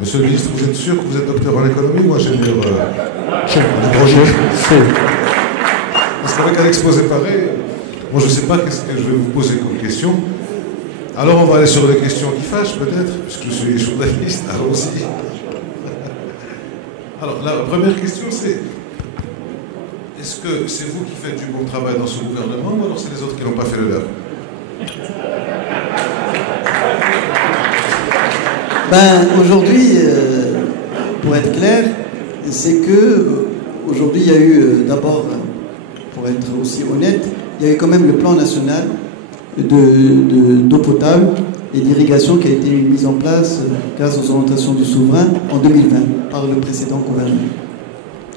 Monsieur le ministre, vous êtes sûr que vous êtes docteur en économie ou ingénieur en Chef. Parce qu'avec un exposé pareil, moi je ne sais pas qu'est-ce que je vais vous poser comme question. Alors on va aller sur les questions qui fâchent peut-être, puisque je suis journaliste, allons-y. Alors la première question c'est, est-ce que c'est vous qui faites du bon travail dans ce gouvernement ou alors c'est les autres qui n'ont pas fait le leur? Aujourd'hui, pour être clair, c'est que aujourd'hui il y a eu d'abord, pour être aussi honnête, il y a eu quand même le plan national d'eau potable et d'irrigation qui a été mis en place grâce aux orientations du souverain en 2020 par le précédent gouvernement.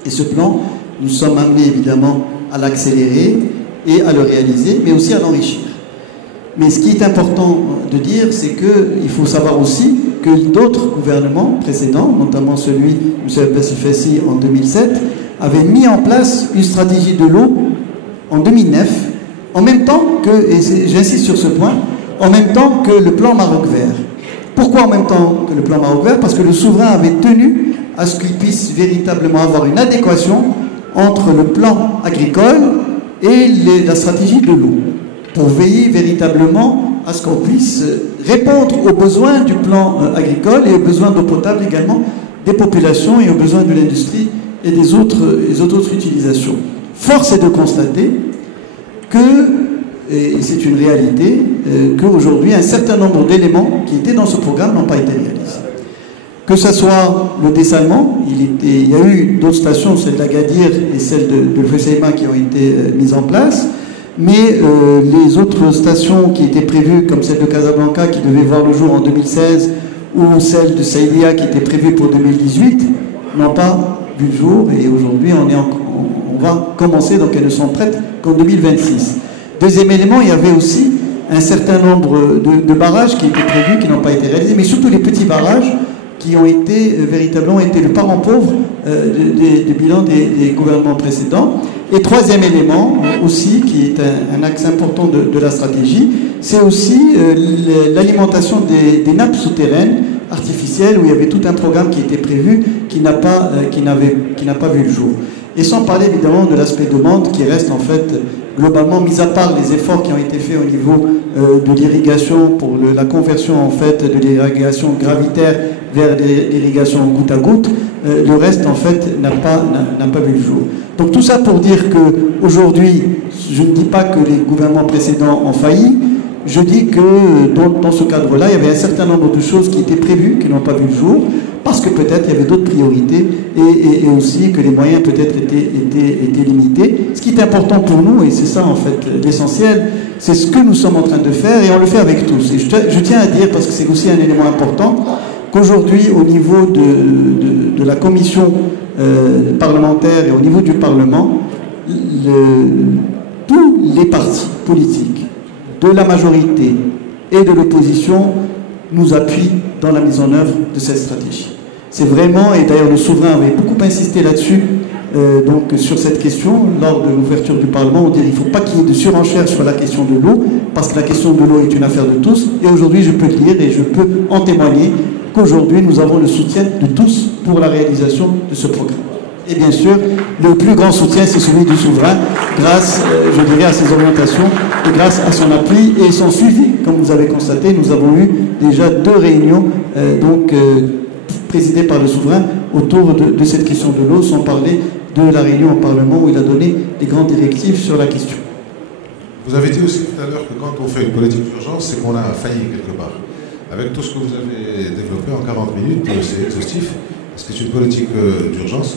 Et ce plan, nous sommes amenés évidemment à l'accélérer et à le réaliser, mais aussi à l'enrichir. Mais ce qui est important de dire, c'est qu'il faut savoir aussi que d'autres gouvernements précédents, notamment celui de M. Bassifassi en 2007, avaient mis en place une stratégie de l'eau en 2009, en même temps que, et j'insiste sur ce point, en même temps que le plan Maroc Vert. Pourquoi en même temps que le plan Maroc Vert? Parce que le souverain avait tenu à ce qu'il puisse véritablement avoir une adéquation entre le plan agricole et la stratégie de l'eau, pour veiller véritablement à ce qu'on puisse répondre aux besoins du plan agricole et aux besoins d'eau potable également des populations et aux besoins de l'industrie et des autres utilisations. Force est de constater que, et c'est une réalité, qu'aujourd'hui un certain nombre d'éléments qui étaient dans ce programme n'ont pas été réalisés. Que ce soit le dessalement, il y a eu d'autres stations, celle d'Agadir et celle de Fessaima qui ont été mises en place, mais les autres stations qui étaient prévues, comme celle de Casablanca qui devait voir le jour en 2016, ou celle de Saïdia qui était prévue pour 2018, n'ont pas vu le jour, et aujourd'hui on va commencer, donc elles ne sont prêtes qu'en 2026. Deuxième élément, il y avait aussi un certain nombre de barrages qui étaient prévus, qui n'ont pas été réalisés, mais surtout les petits barrages qui ont été véritablement été le parent pauvre du bilan des gouvernements précédents. Et troisième élément aussi, qui est un axe important de la stratégie, c'est aussi l'alimentation des nappes souterraines artificielles, où il y avait tout un programme qui était prévu, qui n'a pas vu le jour. Et sans parler évidemment de l'aspect demande qui reste en fait globalement, mis à part les efforts qui ont été faits au niveau de l'irrigation pour la conversion en fait de l'irrigation gravitaire vers l'irrigation goutte à goutte, le reste en fait n'a pas vu le jour. Donc tout ça pour dire qu'aujourd'hui, je ne dis pas que les gouvernements précédents ont failli, je dis que dans ce cadre-là, il y avait un certain nombre de choses qui étaient prévues, qui n'ont pas vu le jour, parce que peut-être il y avait d'autres priorités et aussi que les moyens peut-être étaient limités. Ce qui est important pour nous, et c'est ça en fait l'essentiel, c'est ce que nous sommes en train de faire et on le fait avec tous. Et je tiens à dire, parce que c'est aussi un élément important, qu'aujourd'hui au niveau de la commission parlementaire et au niveau du Parlement, tous les partis politiques de la majorité et de l'opposition nous appuient dans la mise en œuvre de cette stratégie. C'est vraiment, et d'ailleurs le souverain avait beaucoup insisté là-dessus, donc sur cette question, lors de l'ouverture du Parlement, on dit qu'il ne faut pas qu'il y ait de surenchère sur la question de l'eau, parce que la question de l'eau est une affaire de tous, et aujourd'hui je peux dire et je peux en témoigner qu'aujourd'hui nous avons le soutien de tous pour la réalisation de ce programme. Et bien sûr, le plus grand soutien, c'est celui du souverain, grâce, je dirais, à ses orientations et grâce à son appui et son suivi. Comme vous avez constaté, nous avons eu déjà 2 réunions présidées par le souverain autour de cette question de l'eau, sans parler de la réunion au Parlement où il a donné des grandes directives sur la question. Vous avez dit aussi tout à l'heure que quand on fait une politique d'urgence, c'est qu'on a failli quelque part. Avec tout ce que vous avez développé en 40 minutes, c'est exhaustif. Est-ce que c'est une politique d'urgence ?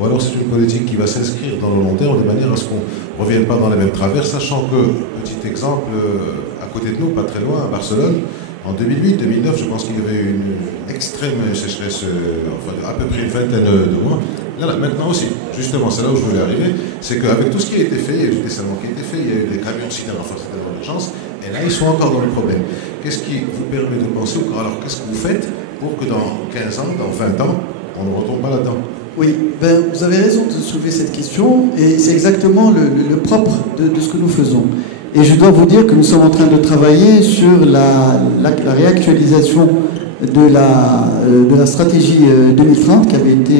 Ou alors c'est une politique qui va s'inscrire dans le long terme de manière à ce qu'on ne revienne pas dans les mêmes travers, sachant que, petit exemple, à côté de nous, pas très loin, à Barcelone, en 2008-2009, je pense qu'il y avait une extrême sécheresse, enfin à peu près une vingtaine de mois. Là, maintenant aussi, justement, c'est là où je voulais arriver, c'est qu'avec tout ce qui a été fait, il y a eu du dessalement qui a été fait, il y a eu des camions citernes, enfin c'était dans l'urgence, et là ils sont encore dans le problème. Qu'est-ce qui vous permet de penser, alors qu'est-ce que vous faites pour que dans 15 ans, dans 20 ans, on ne retombe pas là-dedans ? Oui, vous avez raison de soulever cette question et c'est exactement le propre de ce que nous faisons. Et je dois vous dire que nous sommes en train de travailler sur la réactualisation de la stratégie 2030 qui avait été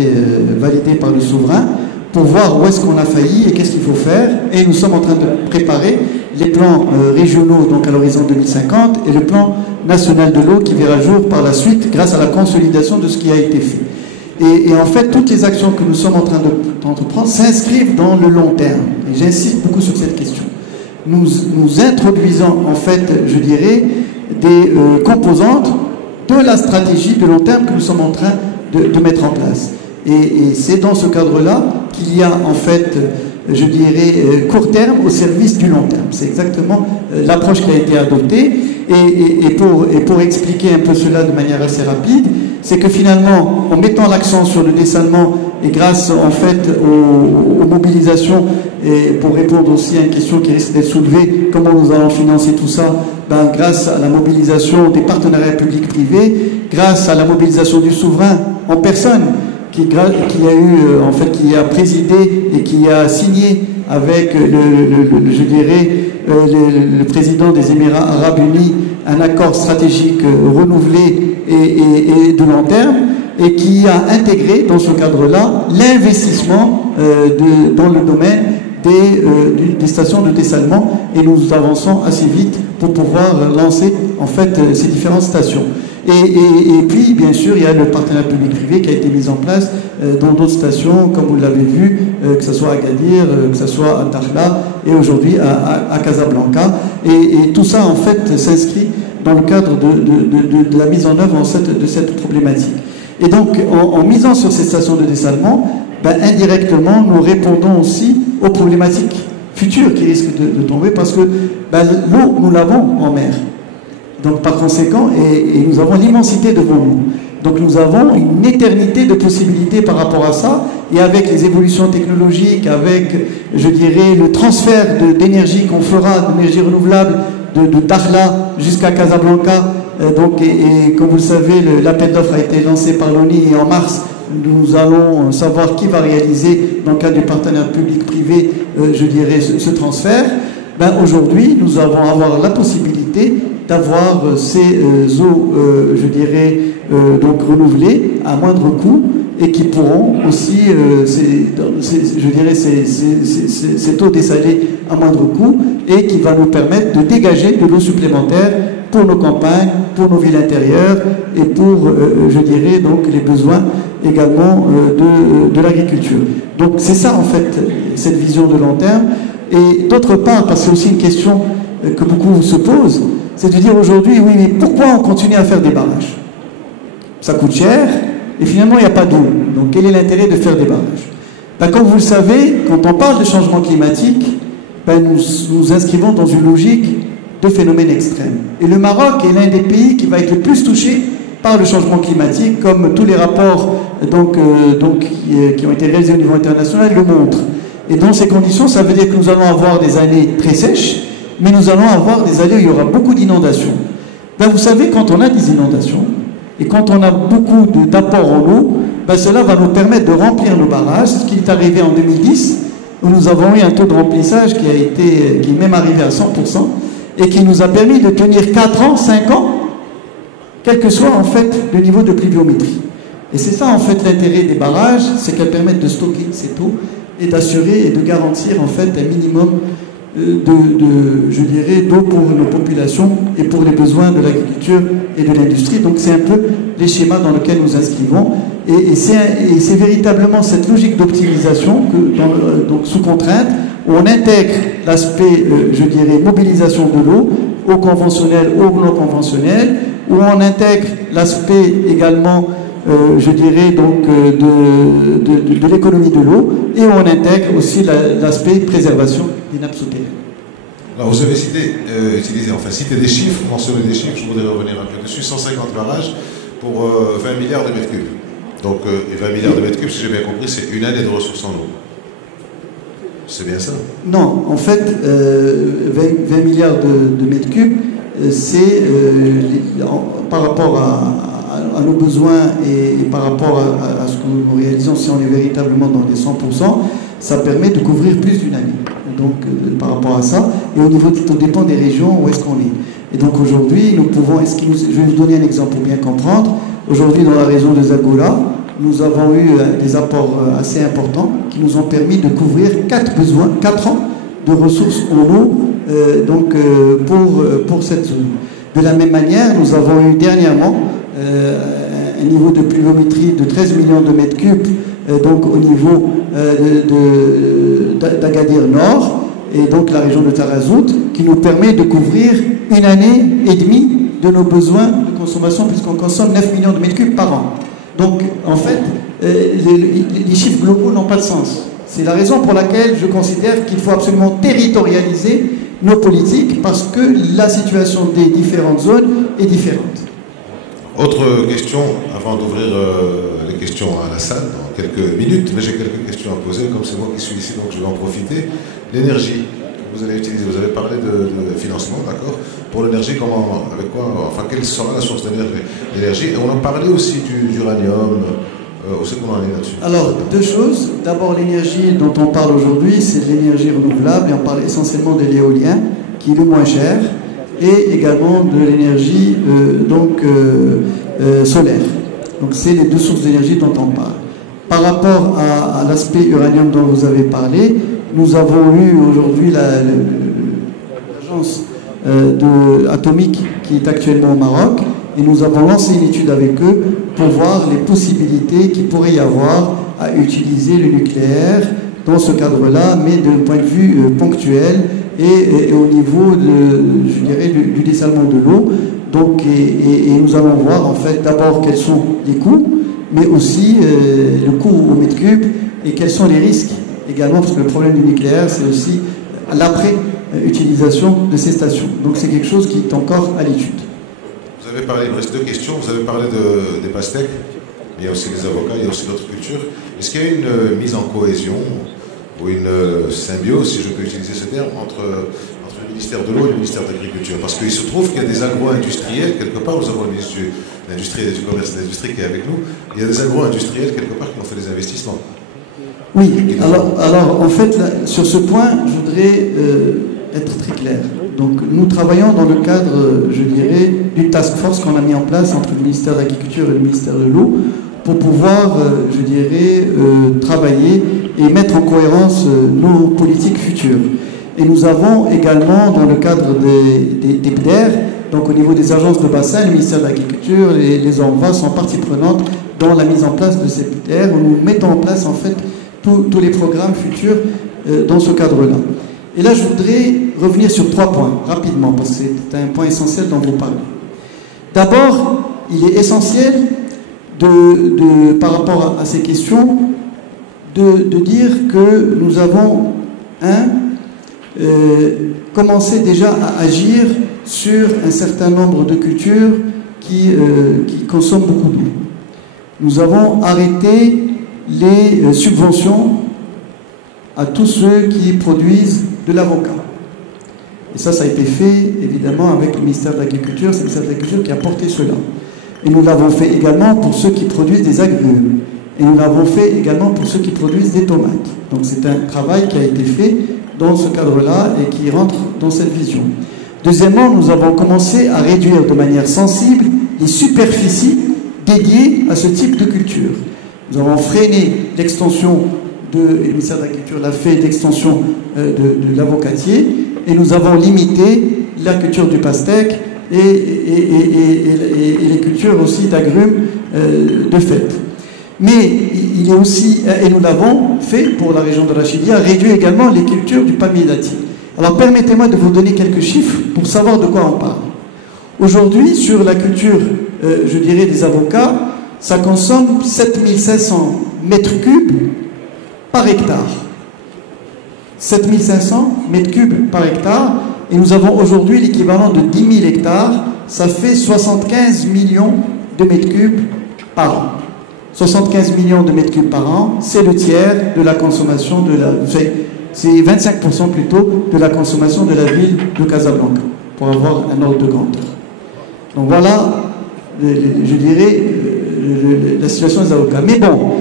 validée par le souverain, pour voir où est-ce qu'on a failli et qu'est-ce qu'il faut faire. Et nous sommes en train de préparer les plans régionaux, donc à l'horizon 2050, et le plan national de l'eau qui verra jour par la suite grâce à la consolidation de ce qui a été fait. Et en fait, toutes les actions que nous sommes en train d'entreprendre s'inscrivent dans le long terme. Et j'insiste beaucoup sur cette question. Nous introduisons, en fait, je dirais, des composantes de la stratégie de long terme que nous sommes en train de mettre en place. Et c'est dans ce cadre-là qu'il y a, en fait, je dirais, court terme au service du long terme. C'est exactement l'approche qui a été adoptée. Et pour expliquer un peu cela de manière assez rapide, c'est que finalement, en mettant l'accent sur le dessalement et grâce en fait aux mobilisations, et pour répondre aussi à une question qui risque d'être soulevée, comment nous allons financer tout ça, grâce à la mobilisation des partenariats publics-privés, grâce à la mobilisation du souverain en personne, qui a présidé et qui a signé avec le président des Émirats Arabes Unis un accord stratégique renouvelé et de long terme, et qui a intégré dans ce cadre-là l'investissement dans le domaine des stations de dessalement, et nous avançons assez vite pour pouvoir lancer en fait ces différentes stations. Et puis, bien sûr, il y a le partenariat public-privé qui a été mis en place dans d'autres stations, comme vous l'avez vu, que ce soit à Agadir, que ce soit à Dakhla, et aujourd'hui à Casablanca. Et tout ça, en fait, s'inscrit dans le cadre de la mise en œuvre de cette problématique. Et donc, en misant sur ces stations de dessalement, indirectement, nous répondons aussi aux problématiques futures qui risquent de tomber, parce que l'eau, nous l'avons en mer. Donc par conséquent, et nous avons l'immensité devant nous. Donc nous avons une éternité de possibilités par rapport à ça, et avec les évolutions technologiques, avec, je dirais, le transfert d'énergie qu'on fera, d'énergie renouvelable, de Dakhla jusqu'à Casablanca. Et comme vous le savez, l'appel d'offres a été lancé par l'ONI, et en mars, nous allons savoir qui va réaliser, dans le cadre du partenariat public-privé, je dirais, ce transfert. Aujourd'hui, nous allons avoir la possibilité d'avoir ces eaux, je dirais, donc renouvelées à moindre coût, et qui pourront aussi, je dirais, cette eau dessalée à moindre coût, et qui va nous permettre de dégager de l'eau supplémentaire pour nos campagnes, pour nos villes intérieures, et pour, je dirais, donc les besoins également de l'agriculture. Donc c'est ça, en fait, cette vision de long terme. Et d'autre part, parce que c'est aussi une question que beaucoup se posent, c'est de dire aujourd'hui, oui, mais pourquoi on continue à faire des barrages? Ça coûte cher, et finalement, il n'y a pas d'eau. Donc, quel est l'intérêt de faire des barrages? Comme vous le savez, quand on parle de changement climatique, nous nous inscrivons dans une logique de phénomènes extrêmes. Et le Maroc est l'un des pays qui va être le plus touché par le changement climatique, comme tous les rapports qui ont été réalisés au niveau international le montrent. Et dans ces conditions, ça veut dire que nous allons avoir des années très sèches, mais nous allons avoir des années où il y aura beaucoup d'inondations. Vous savez, quand on a des inondations, et quand on a beaucoup d'apports en eau, cela va nous permettre de remplir nos barrages. C'est ce qui est arrivé en 2010, où nous avons eu un taux de remplissage qui est même arrivé à 100%, et qui nous a permis de tenir 4 ans, 5 ans, quel que soit en fait le niveau de pluviométrie. Et c'est ça en fait l'intérêt des barrages, c'est qu'elles permettent de stocker cette eau et d'assurer et de garantir en fait un minimum je dirais, d'eau pour nos populations et pour les besoins de l'agriculture et de l'industrie. Donc c'est un peu les schémas dans lesquels nous inscrivons. Et c'est véritablement cette logique d'optimisation donc sous contrainte, où on intègre l'aspect, je dirais, mobilisation de l'eau, eau conventionnelle, eau non conventionnelle, où on intègre l'aspect également, je dirais, donc de l'économie de l'eau, et où on intègre aussi l'aspect préservation des nappes souterraines. Alors vous avez cité des chiffres, mentionné des chiffres, je voudrais revenir un peu dessus, 150 barrages pour 20 milliards de mètres cubes. Donc, et 20 milliards de mètres cubes, si j'ai bien compris, c'est une année de ressources en eau. C'est bien ça? Non, en fait, 20 milliards de mètres cubes, c'est par rapport à nos besoins et par rapport à ce que nous réalisons, si on est véritablement dans les 100%, ça permet de couvrir plus d'une année. Donc, par rapport à ça, et au niveau, tout dépend des régions où est-ce qu'on est. Et donc aujourd'hui, nous pouvons, je vais vous donner un exemple pour bien comprendre. Aujourd'hui, dans la région de Zagoula, nous avons eu des apports assez importants qui nous ont permis de couvrir 4 ans de ressources en eau pour cette zone. De la même manière, nous avons eu dernièrement un niveau de pluviométrie de 13 millions de mètres cubes donc au niveau d'Agadir Nord et donc la région de Tarazout qui nous permet de couvrir 1 année et demie de nos besoins de consommation puisqu'on consomme 9 millions de mètres cubes par an. Donc en fait, les chiffres globaux n'ont pas de sens. C'est la raison pour laquelle je considère qu'il faut absolument territorialiser nos politiques parce que la situation des différentes zones est différente. Autre question, avant d'ouvrir les questions à la salle dans quelques minutes, mais j'ai quelques questions à poser, comme c'est moi qui suis ici, donc je vais en profiter. L'énergie que vous allez utiliser, vous avez parlé de financement, d'accord? Pour l'énergie, comment, avec quoi, enfin, quelle sera la source d'énergie? Et on a parlé aussi d'uranium, où c'est qu'on en est là-dessus? Alors, 2 choses. D'abord, l'énergie dont on parle aujourd'hui, c'est de l'énergie renouvelable, et on parle essentiellement de l'éolien, qui est le moins cher, et également de l'énergie solaire. Donc c'est les 2 sources d'énergie dont on parle. Par rapport à l'aspect uranium dont vous avez parlé, nous avons eu aujourd'hui l'agence atomique qui est actuellement au Maroc et nous avons lancé une étude avec eux pour voir les possibilités qu'il pourrait y avoir à utiliser le nucléaire dans ce cadre-là, mais d'un point de vue ponctuel et au niveau du dessalement de l'eau. Donc, et nous allons voir en fait d'abord quels sont les coûts, mais aussi le coût au mètre cube et quels sont les risques également, parce que le problème du nucléaire, c'est aussi l'après-utilisation de ces stations. Donc c'est quelque chose qui est encore à l'étude. Vous avez parlé, il me reste 2 questions, vous avez parlé des pastèques, il y a aussi les avocats, il y a aussi d'autres cultures. Est-ce qu'il y a une mise en cohésion ou une symbiose, si je peux utiliser ce terme, entre le ministère de l'eau et le ministère de l'Agriculture? Parce qu'il se trouve qu'il y a des agro-industriels, quelque part, nous avons le ministre de l'Industrie et du Commerce et de l'Industrie qui est avec nous, il y a des agro-industriels, quelque part, qui ont fait des investissements. Oui, alors en fait, là, sur ce point, je voudrais être très clair. Donc nous travaillons dans le cadre, je dirais, d'une task force qu'on a mis en place entre le ministère de l'Agriculture et le ministère de l'eau pour pouvoir, je dirais, travailler et mettre en cohérence nos politiques futures. Et nous avons également, dans le cadre des PDER, donc au niveau des agences de bassin, le ministère de l'Agriculture, les ONVA sont partie prenante dans la mise en place de ces PDER, où nous mettons en place en fait tous les programmes futurs dans ce cadre-là. Et là, je voudrais revenir sur 3 points, rapidement, parce que c'est un point essentiel dont vous parlez. D'abord, il est essentiel, par rapport à ces questions, de dire que nous avons, commencé déjà à agir sur un certain nombre de cultures qui consomment beaucoup d'eau. Nous avons arrêté les subventions à tous ceux qui produisent de l'avocat. Et ça a été fait évidemment avec le ministère de l'Agriculture, c'est le ministère de l'Agriculture qui a porté cela. Et nous l'avons fait également pour ceux qui produisent des agrumes. Et nous l'avons fait également pour ceux qui produisent des tomates. Donc c'est un travail qui a été fait dans ce cadre-là et qui rentre dans cette vision. Deuxièmement, nous avons commencé à réduire de manière sensible les superficies dédiées à ce type de culture. Nous avons freiné l'extension le ministère de l'Agriculture l'a fait, l'extension de l'avocatier, et nous avons limité la culture du pastèque et les cultures aussi d'agrumes de fait. Mais il est aussi, et nous l'avons fait pour la région de Rachidia, réduit également les cultures du palmier dattier. Alors permettez-moi de vous donner quelques chiffres pour savoir de quoi on parle. Aujourd'hui, sur la culture, je dirais, des avocats, ça consomme 7500 mètres cubes par hectare. 7500 mètres cubes par hectare, et nous avons aujourd'hui l'équivalent de 10 000 hectares, ça fait 75 millions de mètres cubes par an. 75 millions de mètres cubes par an, c'est le tiers de la consommation de la... C'est 25% plutôt de la consommation de la ville de Casablanca, pour avoir un ordre de grandeur. Donc voilà, je dirais, la situation des avocats. Mais bon,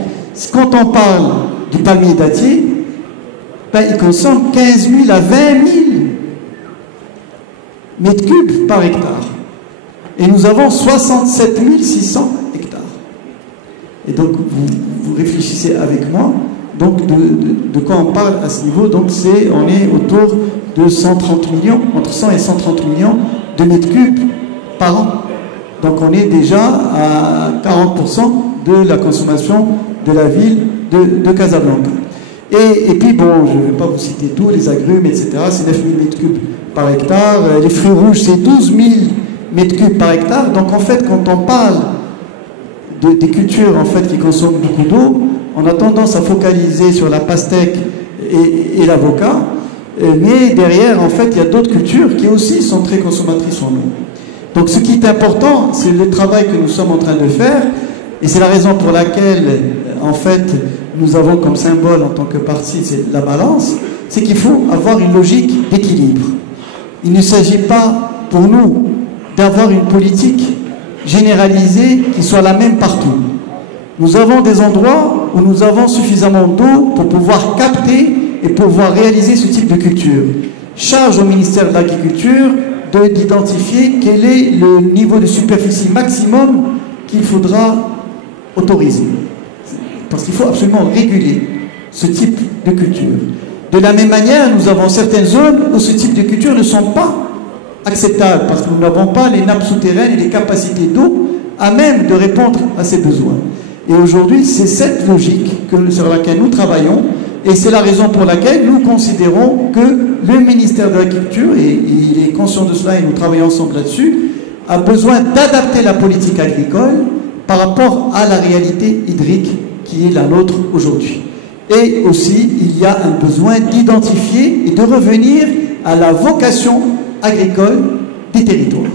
quand on parle du palmier dattier, ben, il consomme 15 000 à 20 000 mètres cubes par hectare. Et nous avons 67 600 hectares. Et donc, vous réfléchissez avec moi, donc de quoi on parle à ce niveau. Donc, on est autour de 130 millions, entre 100 et 130 millions de mètres cubes par an. Donc, on est déjà à 40% de la consommation de la ville de Casablanca. Et puis, bon, je ne vais pas vous citer tout, les agrumes, etc., c'est 9 000 mètres cubes par hectare. Les fruits rouges, c'est 12 000 mètres cubes par hectare. Donc, en fait, quand on parle des cultures en fait, qui consomment beaucoup d'eau, on a tendance à focaliser sur la pastèque et l'avocat. Mais derrière, en fait, il y a d'autres cultures qui aussi sont très consommatrices en eau. Donc, ce qui est important, c'est le travail que nous sommes en train de faire. Et c'est la raison pour laquelle, en fait, nous avons comme symbole en tant que parti, c'est la balance, c'est qu'il faut avoir une logique d'équilibre. Il ne s'agit pas pour nous d'avoir une politique généralisée qui soit la même partout. Nous avons des endroits où nous avons suffisamment d'eau pour pouvoir capter et pouvoir réaliser ce type de culture. Charge au ministère de l'Agriculture d'identifier quel est le niveau de superficie maximum qu'il faudra autoriser. Parce qu'il faut absolument réguler ce type de culture. De la même manière, nous avons certaines zones où ce type de culture ne sont pas acceptables parce que nous n'avons pas les nappes souterraines et les capacités d'eau à même de répondre à ces besoins. Et aujourd'hui, c'est cette logique sur laquelle nous travaillons et c'est la raison pour laquelle nous considérons que le ministère de l'Agriculture, et il est conscient de cela et nous travaillons ensemble là-dessus, a besoin d'adapter la politique agricole par rapport à la réalité hydrique qui est la nôtre aujourd'hui. Et aussi, il y a un besoin d'identifier et de revenir à la vocation agricole des territoires,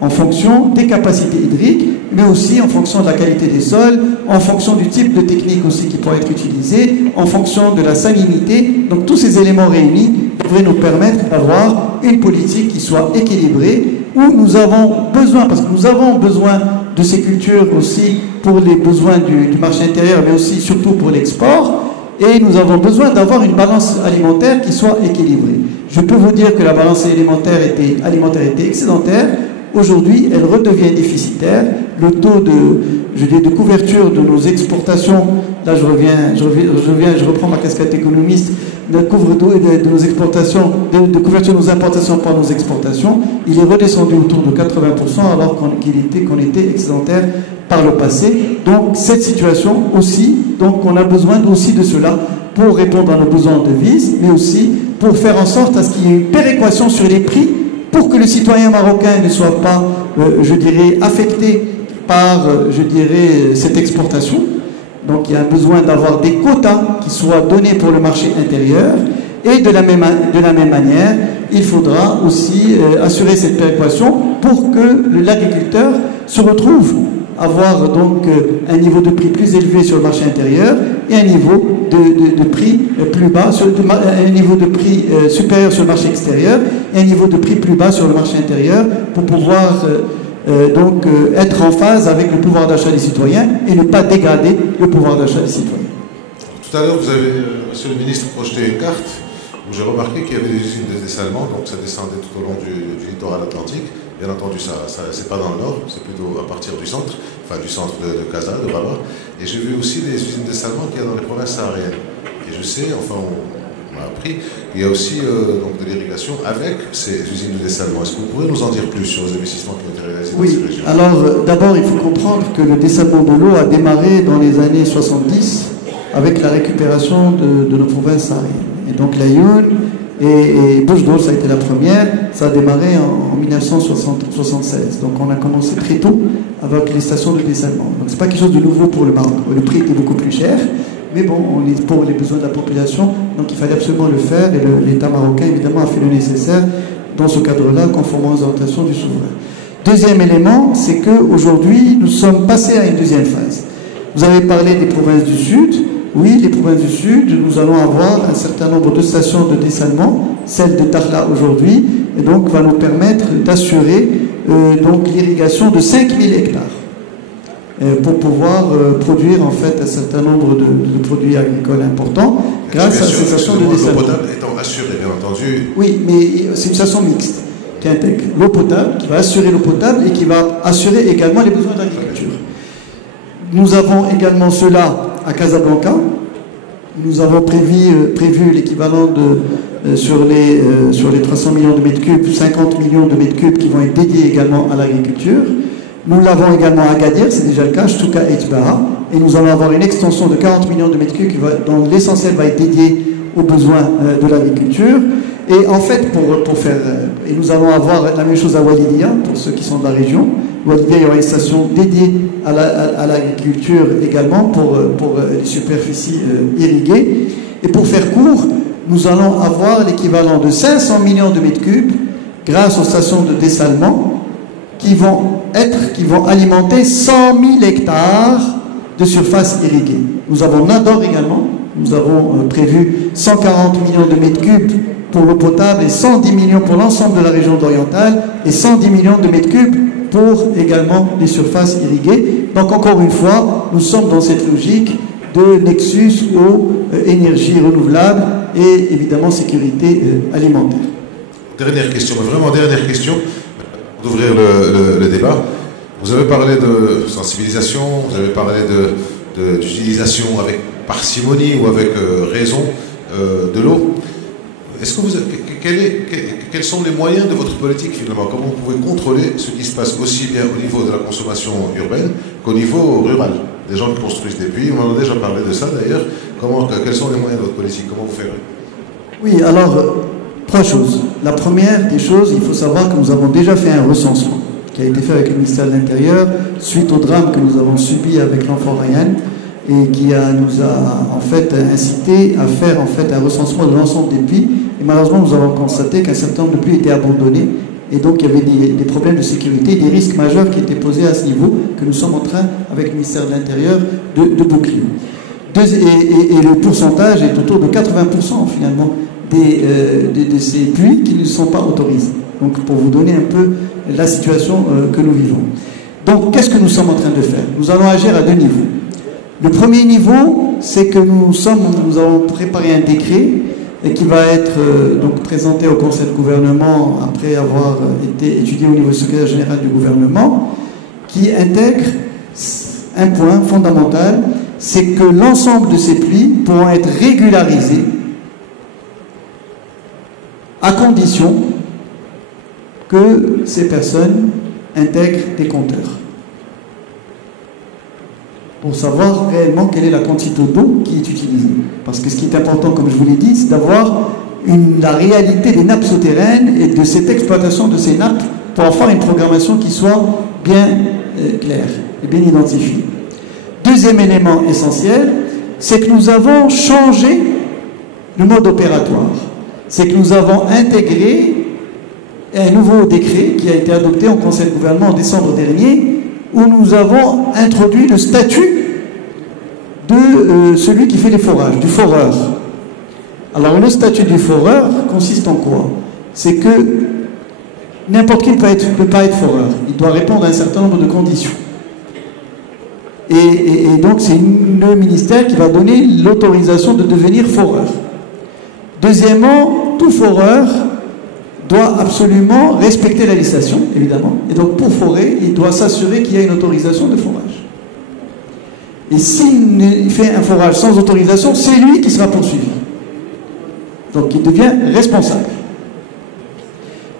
en fonction des capacités hydriques, mais aussi en fonction de la qualité des sols, en fonction du type de technique aussi qui pourrait être utilisé, en fonction de la salinité. Donc tous ces éléments réunis devraient nous permettre d'avoir une politique qui soit équilibrée, où nous avons besoin, parce que nous avons besoin de ces cultures aussi pour les besoins du marché intérieur, mais aussi surtout pour l'export, et nous avons besoin d'avoir une balance alimentaire qui soit équilibrée. Je peux vous dire que la balance alimentaire était excédentaire. Aujourd'hui, elle redevient déficitaire. Le taux de couverture de nos exportations, là je reprends ma casquette économiste, de nos exportations, de couverture de nos importations par nos exportations, il est redescendu autour de 80% alors qu'on était excédentaire par le passé. Donc cette situation aussi, donc on a besoin aussi de cela pour répondre à nos besoins de devises, mais aussi pour faire en sorte à ce qu'il y ait une péréquation sur les prix pour que le citoyen marocain ne soit pas, je dirais, affecté par, je dirais, cette exportation. Donc il y a besoin d'avoir des quotas qui soient donnés pour le marché intérieur. Et de la même manière, il faudra aussi assurer cette péréquation pour que l'agriculteur se retrouve avoir donc un niveau de prix plus élevé sur le marché intérieur et un niveau de prix plus bas, un niveau de prix supérieur sur le marché extérieur et un niveau de prix plus bas sur le marché intérieur pour pouvoir donc être en phase avec le pouvoir d'achat des citoyens et ne pas dégrader le pouvoir d'achat des citoyens. Tout à l'heure, vous avez, Monsieur le ministre, projeté une carte où j'ai remarqué qu'il y avait des usines de dessalement, donc ça descendait tout au long du littoral atlantique. Bien entendu, ça c'est pas dans le nord, c'est plutôt à partir du centre, enfin du centre de Casa, de Rabat. Et j'ai vu aussi des usines de dessalement qu'il y a dans les provinces sahariennes. Et je sais, enfin on m'a appris, qu'il y a aussi donc de l'irrigation avec ces usines de dessalement. Est-ce que vous pourriez nous en dire plus sur les investissements qui ont été réalisés dans ces régions? Alors d'abord il faut comprendre que le dessalement de l'eau a démarré dans les années 70 avec la récupération de nos provinces sahariennes. Et donc la Youn et Bouche d'Eau, ça a été la première, ça a démarré en 1976. Donc on a commencé très tôt avec les stations de dessalement. Donc c'est pas quelque chose de nouveau pour le Maroc. Le prix était beaucoup plus cher, mais bon, on est pour les besoins de la population, donc il fallait absolument le faire et l'État marocain évidemment a fait le nécessaire dans ce cadre-là, conformément aux orientations du souverain. Deuxième élément, c'est qu'aujourd'hui nous sommes passés à une deuxième phase. Vous avez parlé des provinces du Sud. Oui, les provinces du Sud, nous allons avoir un certain nombre de stations de dessalement, celle de Dakhla aujourd'hui, et donc va nous permettre d'assurer donc l'irrigation de 5000 hectares pour pouvoir produire en fait un certain nombre de produits agricoles importants grâce à ces stations de dessalement. L'eau potable étant assurée, bien entendu. Oui, mais c'est une station mixte. qui intègre l'eau potable, qui va assurer l'eau potable et qui va assurer également les besoins de l'agriculture. Nous avons également cela à Casablanca. Nous avons prévu l'équivalent sur les 300 millions de mètres cubes, 50 millions de mètres cubes qui vont être dédiés également à l'agriculture. Nous l'avons également à Agadir, c'est déjà le cas, Ch'touka et Tbaha. Et nous allons avoir une extension de 40 millions de mètres cubes dont l'essentiel va être dédié aux besoins de l'agriculture. Et en fait, et nous allons avoir la même chose à Walidia, pour ceux qui sont de la région. Walidia, il y aura une station dédiée à l'agriculture également pour les superficies irriguées. Et pour faire court, nous allons avoir l'équivalent de 500 millions de mètres cubes grâce aux stations de dessalement qui vont alimenter 100 000 hectares de surface irriguée. Nous avons Nador également. Nous avons prévu 140 millions de mètres cubes pour l'eau potable et 110 millions pour l'ensemble de la région orientale et 110 millions de mètres cubes pour également les surfaces irriguées. Donc encore une fois, nous sommes dans cette logique de nexus eau, énergie renouvelable et évidemment sécurité alimentaire. Dernière question, vraiment dernière question, pour ouvrir le débat. Vous avez parlé de sensibilisation, vous avez parlé d'utilisation avec parcimonie ou avec raison de l'eau. Est-ce que quels sont les moyens de votre politique finalement? Comment vous pouvez contrôler ce qui se passe aussi bien au niveau de la consommation urbaine qu'au niveau rural? Des gens qui construisent des puits, on en a déjà parlé de ça d'ailleurs. Quels sont les moyens de votre politique? Comment vous faites? Oui, alors, 3 choses. La première des choses, il faut savoir que nous avons déjà fait un recensement qui a été fait avec le ministère de l'Intérieur suite au drame que nous avons subi avec l'enfant Ryan et qui nous a en fait incité à faire en fait un recensement de l'ensemble des puits. Et malheureusement, nous avons constaté qu'un certain nombre de puits étaient abandonnés et donc il y avait des problèmes de sécurité, des risques majeurs qui étaient posés à ce niveau que nous sommes en train, avec le ministère de l'Intérieur, de boucler. Et le pourcentage est autour de 80% finalement de ces puits qui ne sont pas autorisés. Donc pour vous donner un peu la situation que nous vivons. Donc qu'est-ce que nous sommes en train de faire? Nous allons agir à 2 niveaux. Le premier niveau, c'est que nous avons préparé un décret qui va être donc présenté au Conseil de gouvernement après avoir été étudié au niveau du secrétaire général du gouvernement, qui intègre un point fondamental, c'est que l'ensemble de ces puits pourront être régularisés à condition que ces personnes intègrent des compteurs. Pour savoir réellement quelle est la quantité d'eau qui est utilisée. Parce que ce qui est important, comme je vous l'ai dit, c'est d'avoir la réalité des nappes souterraines et de cette exploitation de ces nappes pour avoir une programmation qui soit bien claire et bien identifiée. Deuxième élément essentiel, c'est que nous avons changé le mode opératoire. C'est que nous avons intégré un nouveau décret qui a été adopté au Conseil de gouvernement en décembre dernier, où nous avons introduit le statut de celui qui fait les forages, du foreur. Alors le statut du foreur consiste en quoi? C'est que n'importe qui ne peut pas être foreur. Il doit répondre à un certain nombre de conditions. Et donc c'est le ministère qui va donner l'autorisation de devenir foreur. Deuxièmement, tout foreur doit absolument respecter la législation, évidemment. Et donc, pour forer, il doit s'assurer qu'il y a une autorisation de forage. Et s'il fait un forage sans autorisation, c'est lui qui sera poursuivi. Donc, il devient responsable.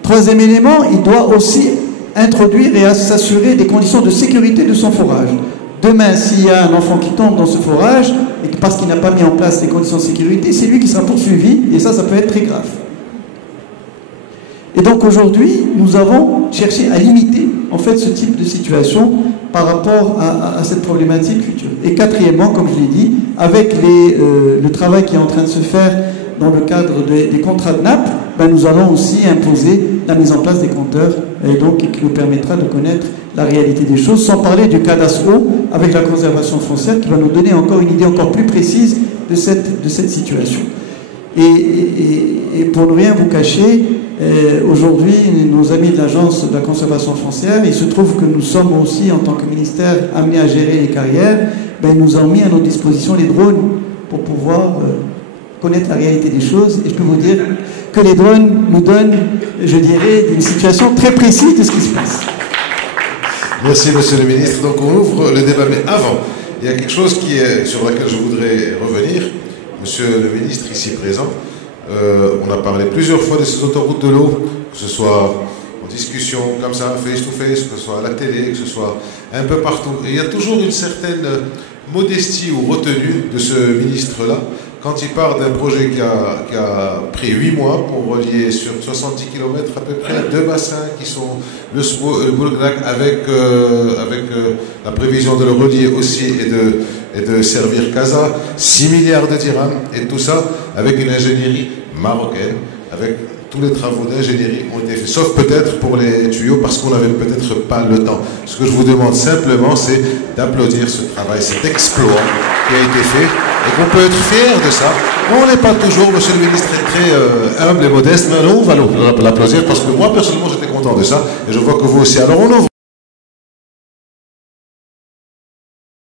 Troisième élément, il doit aussi introduire et s'assurer des conditions de sécurité de son forage. Demain, s'il y a un enfant qui tombe dans ce forage, et que parce qu'il n'a pas mis en place les conditions de sécurité, c'est lui qui sera poursuivi, et ça peut être très grave. Et donc aujourd'hui, nous avons cherché à limiter en fait ce type de situation par rapport à cette problématique future. Et quatrièmement, comme je l'ai dit, avec le travail qui est en train de se faire dans le cadre des contrats de nappe, nous allons aussi imposer la mise en place des compteurs et donc qui nous permettra de connaître la réalité des choses, sans parler du cadastre eau avec la conservation foncière qui va nous donner encore une idée encore plus précise de cette situation. Et pour ne rien vous cacher, aujourd'hui, nos amis de l'agence de la conservation foncière, il se trouve que nous sommes aussi, en tant que ministère, amenés à gérer les carrières, nous ont mis à notre disposition les drones pour pouvoir connaître la réalité des choses. Et je peux vous dire que les drones nous donnent, je dirais, une situation très précise de ce qui se passe. Merci, Monsieur le Ministre. Donc on ouvre le débat, mais avant, il y a quelque chose sur laquelle je voudrais revenir. Monsieur le Ministre, ici présent, on a parlé plusieurs fois de ces autoroutes de l'eau, que ce soit en discussion comme ça, face-to-face, que ce soit à la télé, que ce soit un peu partout. Et il y a toujours une certaine modestie ou retenue de ce ministre-là quand il part d'un projet qui a pris 8 mois pour relier sur 70 km à peu près 2 bassins qui sont le Boulgnac avec la prévision de le relier aussi et de servir Casa, 6 milliards de dirhams et tout ça avec une ingénierie marocaine, avec tous les travaux d'ingénierie ont été faits, sauf peut-être pour les tuyaux parce qu'on n'avait peut-être pas le temps. Ce que je vous demande simplement, c'est d'applaudir ce travail, cet exploit qui a été fait et qu'on peut être fier de ça. On n'est pas toujours, Monsieur le Ministre est très humble et modeste, mais on va l'applaudir parce que moi personnellement j'étais content de ça et je vois que vous aussi. Alors on ouvre.